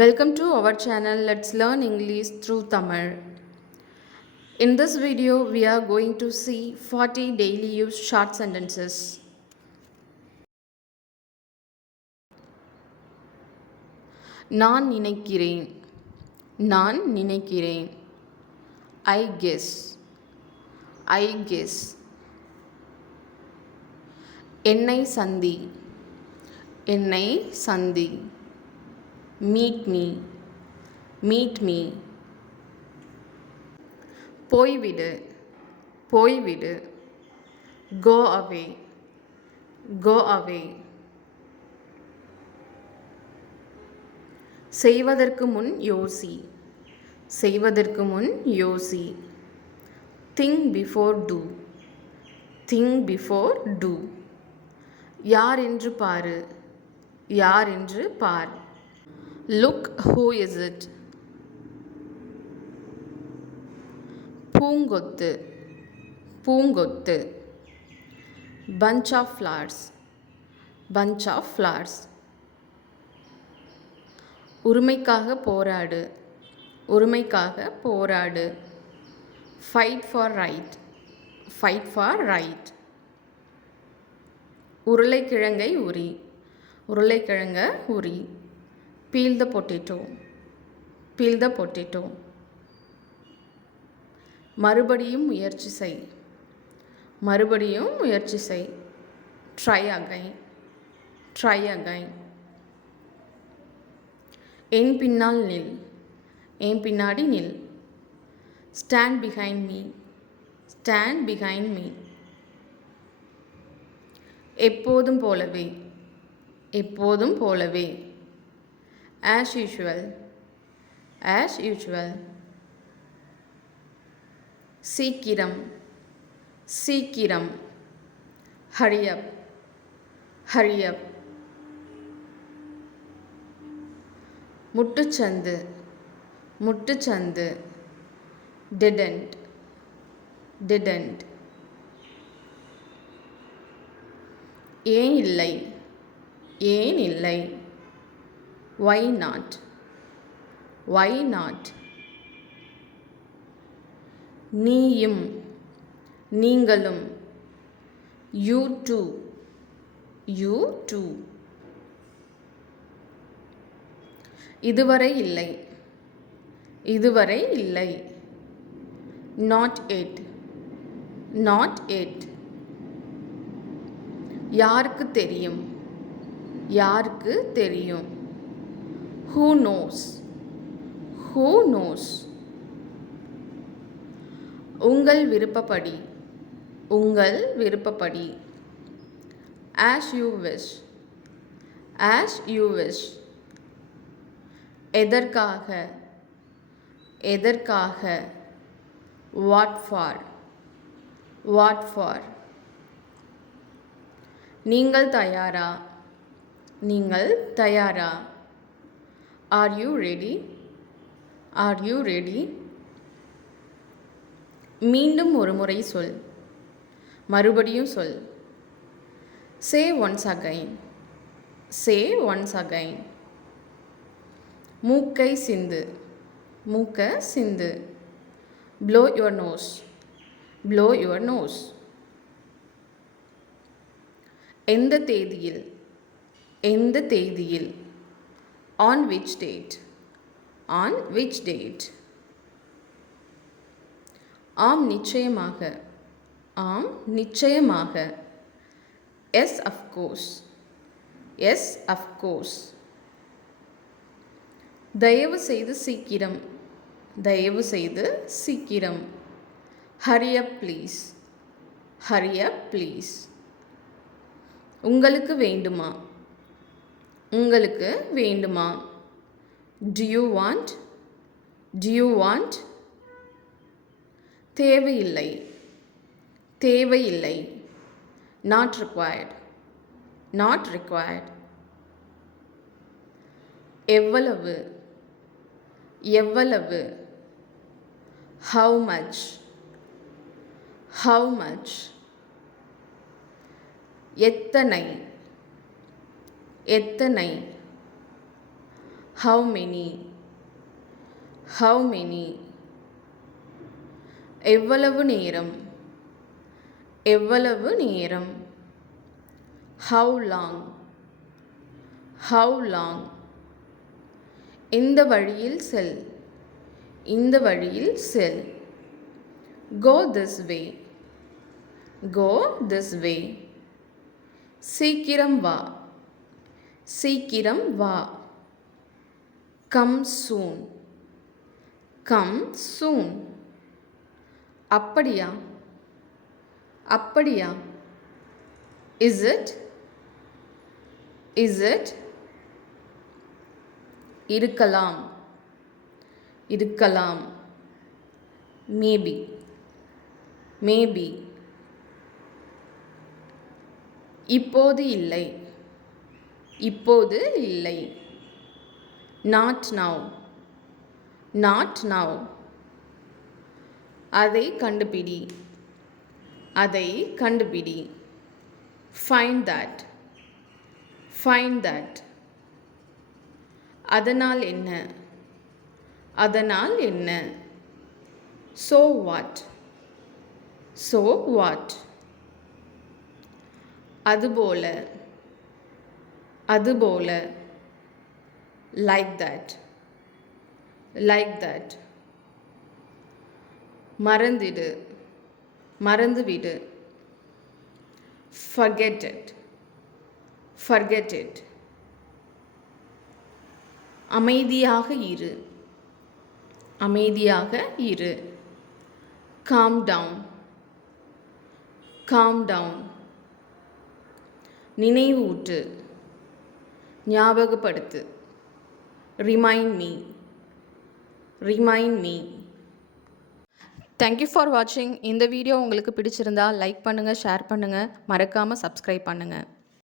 Welcome to our channel. Let's learn English through Tamil. In this video, we are going to see 40 daily use short sentences. நான் நினைக்கிறேன். நான் நினைக்கிறேன். I guess. I guess. என்னை சந்தி. என்னை சந்தி. Meet me. Meet me. போய்விடு. போய்விடு. Go away. Go away. செய்வதற்கு முன் யோசி. செய்வதற்கு முன் யோசி. Think before do. Think before do. யார் என்று பாரு. யார் என்று பார். Look who is it. பூங்கொத்து. பூங்கொத்து. Bunch of flowers. Bunch of flowers. உரிமைக்காக போராடு. உரிமைக்காக போராடு. Fight for right. Fight for right. உருளைக்கிழங்கை உரி. உருளைக்கிழங்க உரி. Peel the potato. Peel the potato. மறுபடியும் முயற்சி செய். மறுபடியும் முயற்சி செய். Try again. Try again. என் பின்னால் நில். என் பின்னாடி நில். Stand behind me. Stand behind me. எப்போதும் போலவே. எப்போதும் போலவே. As usual. As usual. சீக்கிரம். சீக்கிரம். Hurry up. Hurry up. முட்டுச்சந்து. முட்டுச்சந்து. Didn't. Didn't. ஏன் இல்லை. ஏன் இல்லை. Why not. Why not. நீயும். நீங்களும். You too. You too. இதுவரை இல்லை. இதுவரை இல்லை. Not yet. Not yet. யாருக்கு தெரியும். யாருக்கு தெரியும். Who knows. Who knows. உங்கள் விருப்பப்படி. உங்கள் விருப்பப்படி. As you wish. As you wish. எதற்காக. எதற்காக. What for. What for. நீங்கள் தயாரா. நீங்கள் தயாரா. Are you ready. Are you ready. மீண்டும் ஒரு முறை சொல். மறுபடியும் சொல். Say once again. Say once again. மூக்கை சிந்து. மூக்க சிந்து. Blow your nose. Blow your nose. எந்த தேதியில். எந்த தேதியில். On which date. On which date. ஆம் நிச்சயமாக. ஆம் நிச்சயமாக. Yes of course. Yes of course. தயவு செய்து சீக்கிரம். தயவு செய்து சீக்கிரம். Hurry up please. Hurry up please. உங்களுக்கு வேண்டுமா. உங்களுக்கு வேண்டுமா. Do you want. Do you want. தேவையில்லை. தேவையில்லை. Not required. Not required. எவ்வளவு. எவ்வளவு. How much. How much. எத்தனை. எத்தனை. how many, how many, எவ்வளவு நேரம், எவ்வளவு நேரம், how long, how long, இந்த வழியில் செல், இந்த வழியில் செல், go this way, go this way, சீக்கிரம் வா, சீக்கிரம் வா, come soon, come soon, அப்படியா, அப்படியா, is it, is it, இருக்கலாம், இருக்கலாம், maybe, maybe, இப்போது இல்லை, இப்போது இல்லை, not now, not now, அதை கண்டுபிடி, அதை கண்டுபிடி, find that, find that, அதனால் என்ன, அதனால் என்ன, so what, so what, அதுபோல, அதுபோல, like that, like that, மறந்திடு, மறந்துவிடு, forget it, forget it, அமைதியாக இரு, அமைதியாக இரு, calm down, calm down, நினைவூட்டு, ஞாபகப்படுத்து, remind me, remind me. Thank you for வாட்சிங். இந்த வீடியோ உங்களுக்கு பிடிச்சிருந்தா லைக் பண்ணுங்கள், ஷேர் பண்ணுங்கள், மறக்காமல் சப்ஸ்கிரைப் பண்ணுங்கள்.